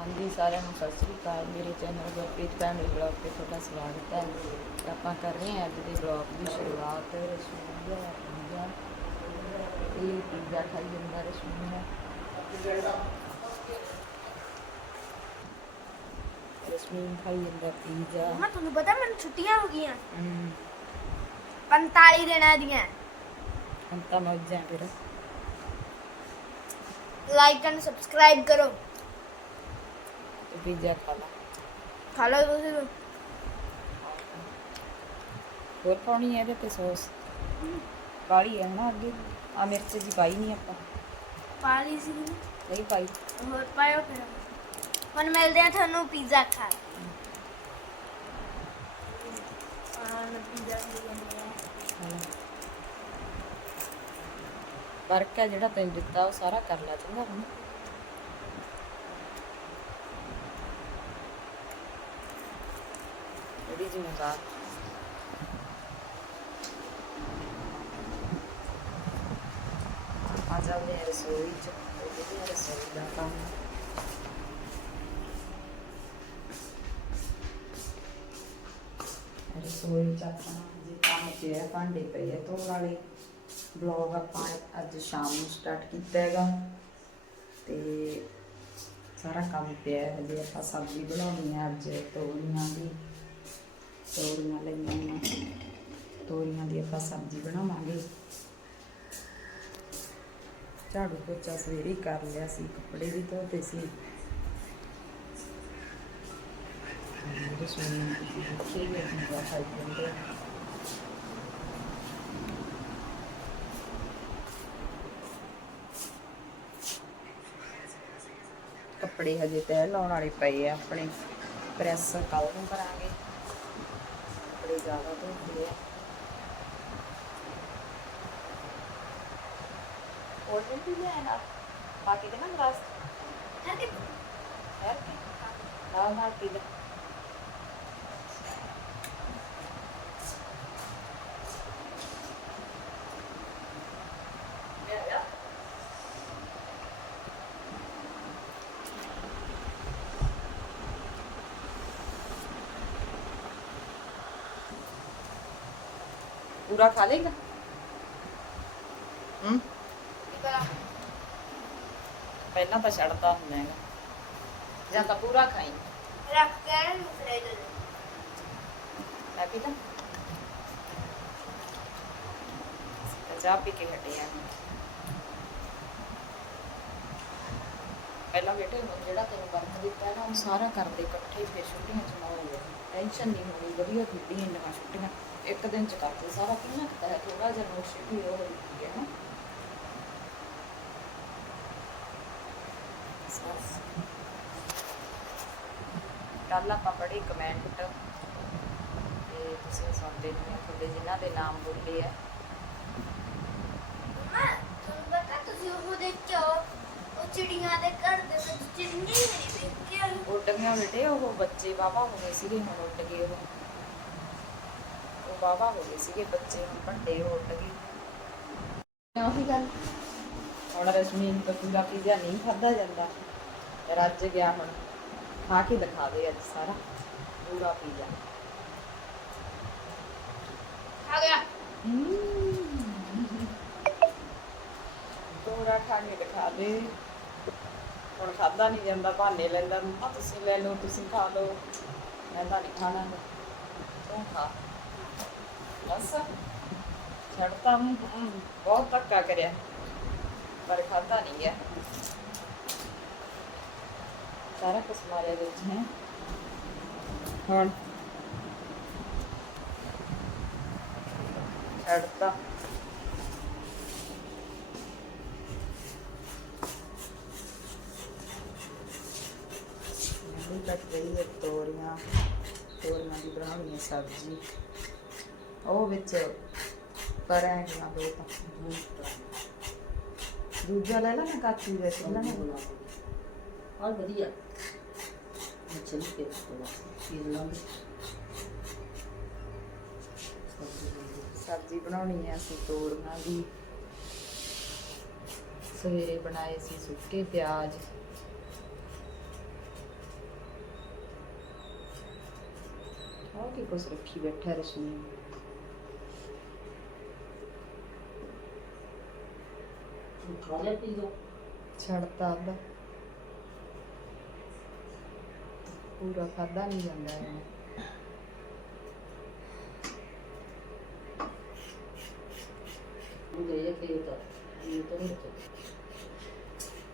ਹਾਂਜੀ ਸਾਰਿਆਂ ਨੂੰ ਸਤਿ ਸ੍ਰੀ ਅਕਾਲ। ਮੇਰੇ ਚੈਨਲ ਗੁਰਪ੍ਰੀਤ ਫੈਮਿਲੀ ਬਲੌਗ ਤੇ ਤੁਹਾਡਾ ਸਵਾਗਤ ਹੈ। ਤੇ ਆਪਾਂ ਕਰ ਰਹੇ ਹਾਂ ਅੱਜ ਦੇ ਬਲੌਗ ਦੀ ਸ਼ੁਰੂਆਤ। ਰਸਮੀਆ ਪੀਜ਼ਾ ਇਹ ਪੀਜ਼ਾ ਖਾਈ ਜਾਂਦਾ ਰਸਮੀਆ ਰਸਮੀਨ ਖਾਈ ਜਾਂਦਾ ਪੀਜ਼ਾ। ਮਮਾ ਤੁਹਾਨੂੰ ਪਤਾ ਮੈਨੂੰ ਛੁੱਟੀਆਂ ਹੋ ਗਈਆਂ। ਹਮ, 45 ਦਿਨਾਂ ਦੀਆਂ। ਹੁਣ ਤਾਂ ਮੌਜਾਂ ਫਿਰ। ਲਾਈਕ ਐਂਡ ਸਬਸਕ੍ਰਾਈਬ ਕਰੋ। ਤੇ ਪੀਜ਼ਾ ਖਾ ਲਾ ਖਾ ਲਓ ਤੁਸੀਂ ਵੀ। ਹੋਰ ਪਾਉਣੀ ਹੈ ਇਹਦੇ ਤੇ ਸੌਸ ਕਾਲੀ ਹੈ ਨਾ ਅੱਗੇ ਆ ਮਿਰਚ ਜੀ ਪਾਈ ਨਹੀਂ ਆਪਾਂ ਪਾ ਲਈ ਸੀ ਨਹੀਂ ਪਾਈ ਹੋਰ ਪਾਇਓ ਫਿਰ ਹੁਣ ਮਿਲਦੇ ਆ ਤੁਹਾਨੂੰ ਪੀਜ਼ਾ ਖਾ ਕੇ। ਹਾਂ ਪੀਜ਼ਾ ਹਾਂ ਵਰਕ ਹੈ ਜਿਹੜਾ ਤੈਨੂੰ ਦਿੱਤਾ ਉਹ ਸਾਰਾ ਕਰ ਲੈ ਚੰਗਾ ਹੁਣ ਜਿਹੜੀ ਜ਼ਿੰਮੇਵਾਰ ਆ ਜਾਉਂਦੇ ਹਾਂ ਰਸੋਈ ਚ ਉਹਦੀ ਹੈ ਰਸੋਈ ਦਾ ਕੰਮ ਰਸੋਈ ਚ ਆਪਣਾ ਜੇ ਕੰਮ ਪਿਆ ਭਾਂਡੇ ਪਏ ਆ ਧੋਣ ਵਾਲੇ ਬਲੌਗ ਆਪਾਂ ਅੱਜ ਸ਼ਾਮ ਨੂੰ ਸਟਾਰਟ ਕੀਤਾ ਹੈਗਾ ਤੇ ਸਾਰਾ ਕੰਮ ਪਿਆ ਹੈ ਹਜੇ ਆਪਾਂ ਸਬਜ਼ੀ ਬਣਾਉਣੀ ਹੈ ਅੱਜ ਤੋਰੀਆਂ ਦੀ ਤੋਰੀਆਂ ਲਈਆਂ ਤੋਰੀਆਂ ਦੀ ਆਪਾਂ ਸਬਜ਼ੀ ਬਣਾਵਾਂਗੇ। ਝਾੜੂ ਪੋਚਾ ਸਵੇਰੇ ਕਰ ਲਿਆ ਸੀ, ਕੱਪੜੇ ਵੀ ਧੋਤੇ ਸੀ। ਰਸੋਈ ਖੇਡ ਵਿੱਚ ਗਿਆ ਖਾਈ ਜਾਂਦੇ ਆ। ਕੱਪੜੇ ਹਜੇ ਤੈਅ ਲਾਉਣ ਵਾਲੇ ਪਏ ਆ, ਆਪਣੇ ਪ੍ਰੈਸ ਕੱਲ ਨੂੰ ਕਰਾਂਗੇ। ਕੱਪੜੇ ਜ਼ਿਆਦਾ ਧੋਤੇ ਆ ਹੋਰ ਵੀ ਵੀ ਲੈਣਾ ਬਾਕੀ ਦੇ ਨਾ ਗਲਾਸ ਠਹਿਰ ਕੇ ਠਹਿਰ ਕੇ ਨਾਲ ਨਾਲ पूरा खा लेगा हम्म ਕੀ ਕਰਾਂ ਪਹਿਲਾਂ ਤਾਂ ਛੱਡਦਾ ਹੁੰਦਾ ਹੈਗਾ ਜਾਂ ਤਾਂ ਪੂਰਾ ਖਾਈ ਰੱਖ ਕੇ ਇਹਨੂੰ ਫਰਿੱਜ ਦੇ ਮੈਂ ਪੀ ਲਾਂ ਤਾਂ ਚਾਹ ਪੀ ਕੇ ਹਟੇ ਆ ਪਹਿਲਾਂ ਬੇਟੇ ਹੁਣ ਜਿਹੜਾ ਤੈਨੂੰ ਵਰਕ ਦਿੱਤਾ ਨਾ ਉਹ ਸਾਰਾ ਕਰਦੇ ਇਕੱਠੇ ਫਿਰ ਛੁੱਟੀਆਂ ਚ ਮਾਰੋ ਟੈਨਸ਼ਨ ਨਹੀਂ ਹੋਣੀ, ਵਧੀਆ ਖੇਡੀ ਇੰਨੀਆਂ ਛੁੱਟੀਆਂ। ਇੱਕ ਦਿਨ ਚ ਕਰਦੇ ਸਾਰਾ ਕਿੰਨਾ ਕੀਤਾ ਹੈ ਥੋੜਾ ਜਿਹਾ ਨੋਟ ਸ਼ੀਟ ਵੀ ਉਹ ਹੈ ਨਾ। ਕੱਲ ਆਪਾਂ ਪੜ੍ਹੇ ਕਮੈਂਟ ਤੇ ਤੁਸੀਂ ਸੁਣਦੇ ਨਹੀਂ ਤੁਹਾਡੇ ਜਿਨ੍ਹਾਂ ਦੇ ਨਾਮ ਬੋਲੇ ਆ। ਮਮਾ ਤੁਹਾਨੂੰ ਪਤਾ ਤੁਸੀਂ ਉਹ ਦੇਖਿਓ ਚਿੜੀਆਂ ਦੇ ਘਰ ਦੇ ਵਿੱਚ ਹੀ ਨਹੀਂ ਵੇਖਿਆ। ਉੱਡ ਗਈਆਂ ਬੇਟੇ ਉਹ ਬੱਚੇ ਵਾਵਾ ਹੋ ਗਏ ਸੀਗੇ ਹੁਣ ਉੱਡ ਗਏ ਉਹ। ਉਹ ਵਾਵਾ ਹੋ ਗਏ ਸੀਗੇ ਬੱਚੇ ਹੁਣ ਵੱਡੇ ਹੋ ਉੱਡ ਗਏ। ਉਹੀ ਗੱਲ। ਹੁਣ ਰਸ਼ਮੀਨ ਤੋਂ ਪੂਰਾ ਪੀਜ਼ਾ ਨਹੀਂ ਖਾਦਾ ਜਾਂਦਾ। ਰੱਜ ਗਿਆ ਹੁਣ। ਖਾ ਕੇ ਦਿਖਾ ਦੇ ਅੱਜ ਸਾਰਾ। ਪੂਰਾ ਪੀਜ਼ਾ। ਆ ਗਿਆ। ਪੂਰਾ ਖਾ ਕੇ ਦਿਖਾ ਦੇ। ਖਾਦਾ ਨਹੀਂ ਜਾਂਦਾ, ਬਹਾਨੇ ਲੈਂਦਾ, ਮੰਮਾ, ਤੁਸੀਂ ਲੈ ਲਓ, ਤੁਸੀਂ ਖਾ ਲਓ। ਮੈਂ ਤਾਂ ਨਹੀਂ ਖਾਣਾ ਤੂੰ ਖਾ। ਬਸ। ਛੱਡਤਾ ਹੂੰ ਬਹੁਤ ਧੱਕਾ ਕਰਿਆ। ਪਰ ਖਾਦਾ ਨਹੀਂ ਗਿਆ। ਸਾਰਾ ਕੁਛ ਮਾਰਿਆ ਵਿੱਚ, ਹੈ। ਹੁਣ। ਛੱਡਤਾ ਮੈਂ ਵੀ ਕੱਟ ਰਹੀ ਹੈ ਤੋਰੀਆਂ ਤੋਰੀਆਂ ਦੀ ਬਣਾਉਣੀ ਹੈ ਸਬਜ਼ੀ। ਉਹ ਵਿੱਚ ਪਰਾਂਠੀਆਂ ਦੋ ਤਾਂ ਦੂਜਾ ਲੈ ਲਾ ਨਾ ਕਾਚੀ ਦੇ ਸੀ ਨਾ। ਔਰ ਵਧੀਆ। ਅੱਛਾ ਨਹੀਂ ਕਿ ਫਿਰ ਲੰਗ ਸਬਜ਼ੀ ਬਣਾਉਣੀ ਹੈ ਅਸੀਂ ਤੋਰੀਆਂ ਦੀ। ਸਵੇਰੇ ਬਣਾਏ ਸੀ ਸੁੱਕੇ ਪਿਆਜ਼। ਕੀ ਕੁਛ ਰੱਖੀ ਬੈਠਾ ਰਸ਼ਮੀ ਖਾ ਲਿਆ ਪੀਜ਼ਾ ਛੱਡਤਾ ਅੱਧਾ। ਪੂਰਾ ਖਾਦਾ ਨਹੀਂ ਜਾਂਦਾ ਇਹਨੇ। ਉਹ ਗਏ ਆ ਖੇਤ। ਇਹ ਤਾਂ ਨਹੀਂ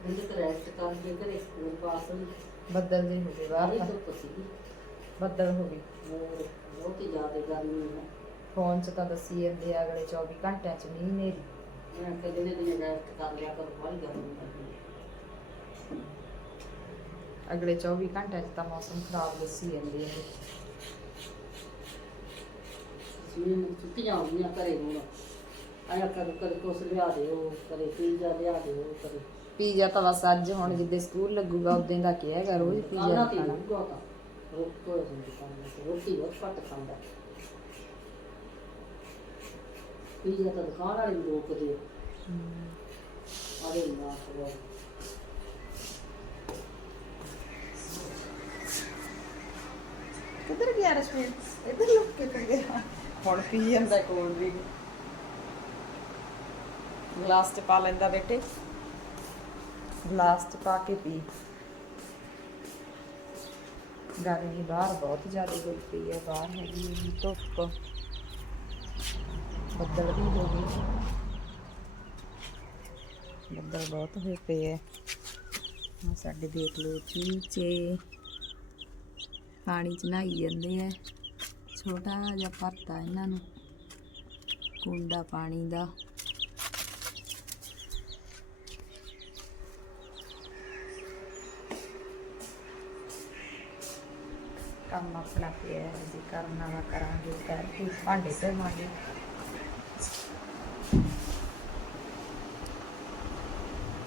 ਬੰਦੇ ਤਾਂ ਰੈਸਟ ਕਰਕੇ ਘਰੇ ਮੇਰੇ ਪਾਸ ਨਹੀਂ। ਬੱਦਲ ਜੇ ਹੋ ਗਏ ਬਾਹਰ। ਤਾਂ ਬੱਦਲ ਹੋ ਗਏ। ਹੋਰ ਬਹੁਤ ਹੀ ਜ਼ਿਆਦਾ ਗਰਮੀ ਹੈ। ਫੋਨ 'ਚ ਤਾਂ ਦੱਸੀ ਜਾਂਦੇ ਆ ਅਗਲੇ 24 ਘੰਟਿਆਂ 'ਚ ਮੀਂਹ ਨੇਰੀ। ਮੈਂ ਕਹਿੰਦੇ ਨੇ ਦਿਨ ਰੈਸਟ ਕਰ ਲਿਆ ਕਰ ਬੜੀ ਗਰਮੀ ਹੈ। ਅਗਲੇ 24 ਘੰਟਿਆਂ 'ਚ ਤਾਂ ਮੌਸਮ ਖਰਾਬ ਦੱਸੀ ਜਾਂਦੇ ਆ। ਨੂੰ ਛੁੱਟੀਆਂ ਆਉਂਦੀਆਂ ਘਰੇ ਹੁਣ। ਆਇਆ ਕਰ ਕਰ ਕੁਛ ਲਿਆ ਦਿਓ ਕਰੇ ਪੀਜ਼ਾ ਲਿਆ ਦਿਓ ਕਰੇ ਪੀਜ਼ਾ ਤਾਂ ਬਸ ਅੱਜ ਹੁਣ ਜਿੱਦੇ ਸਕੂਲ ਲੱਗੂਗਾ ਉਦੋਂ ਦਾ ਕਿਹਾ ਪੀਜ਼ਾ ਖਾਣਾ। ਤੇ ਖਾਣਾ ਹੋਊਗਾ ਤਾਂ ਰੋਟੀ ਬਹੁਤ ਘੱਟ ਖਾਂਦਾ ਪੀਜ਼ਾ ਤਾਂ ਦੁਕਾਨ ਵਾਲੇ ਵੀ ਰੋਕਦੇ ਅਰੇ ਨਾ ਕਰੋ ਕਿੱਧਰ ਗਿਆ ਰਸ਼ਮੀਨ ਇੱਧਰ ਲੁੱਕ ਕੇ ਕਰ ਗਿਆ। ਹੁਣ ਪੀ ਜਾਂਦਾ ਕੋਲ ਵੀ। ਗਲਾਸ 'ਚ ਪਾ ਲੈਂਦਾ ਬੇਟੇ। ਗਲਾਸ 'ਚ ਪਾ ਕੇ ਪੀ। ਗਰਮੀ ਬਾਹਰ ਬਹੁਤ ਜ਼ਿਆਦਾ ਹੋਈ ਪਈ ਹੈ, ਬਾਹਰ ਹੈਗੀ ਹੈ ਧੁੱਪ। ਬੱਦਲ ਵੀ ਹੋ ਗਏ। ਬੱਦਲ ਬਹੁਤ ਹੋਏ ਪਏ ਹੈ। ਆਹ ਸਾਡੇ ਦੇਖ ਲਓ ਚੀਚੇ। ਪਾਣੀ ਚ ਨਹਾਈ ਜਾਂਦੇ ਆ ਛੋਟਾ ਜਿਹਾ ਭਰਤਾ ਇਹਨਾਂ ਨੂੰ। ਕੁੰਡਾ ਪਾਣੀ ਦਾ। ਕੰਮ ਆਪਣਾ ਪਿਆ ਹੈ ਜੀ ਕਰਨਾ ਵਾ ਕਰਾਂਗੇ ਕਰਕੇ ਭਾਂਡੇ ਧੋਵਾਂਗੇ।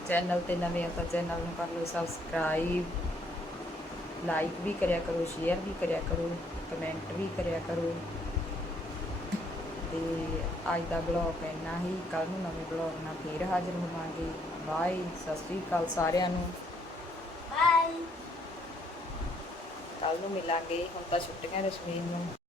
ਚੈਨਲ ਤੇ ਨਵੇਂ ਆ ਚੈਨਲ ਨੂੰ ਕਰ ਲਓ ਸਬਸਕ੍ਰਾਈਬ ਲਾਈਕ ਵੀ ਕਰਿਆ ਕਰੋ ਸ਼ੇਅਰ ਵੀ ਕਰਿਆ ਕਰੋ ਕਮੈਂਟ ਵੀ ਕਰਿਆ ਕਰੋ। ਤੇ ਅੱਜ ਦਾ ਬਲੌਗ ਇੰਨਾ ਹੀ ਕੱਲ ਨੂੰ ਨਵੇਂ ਬਲੌਗ ਨਾਲ ਫੇਰ ਹਾਜ਼ਰ ਹੋਵਾਂਗੇ। ਬਾਏ ਸਤਿ ਸ੍ਰੀ ਅਕਾਲ ਸਾਰਿਆਂ ਨੂੰ। ਬਾਏ ਕੱਲ ਨੂੰ ਮਿਲਾਂਗੇ ਹੁਣ ਤਾਂ ਛੁੱਟੀਆਂ ਰਸ਼ਮੀਨ ਨੂੰ।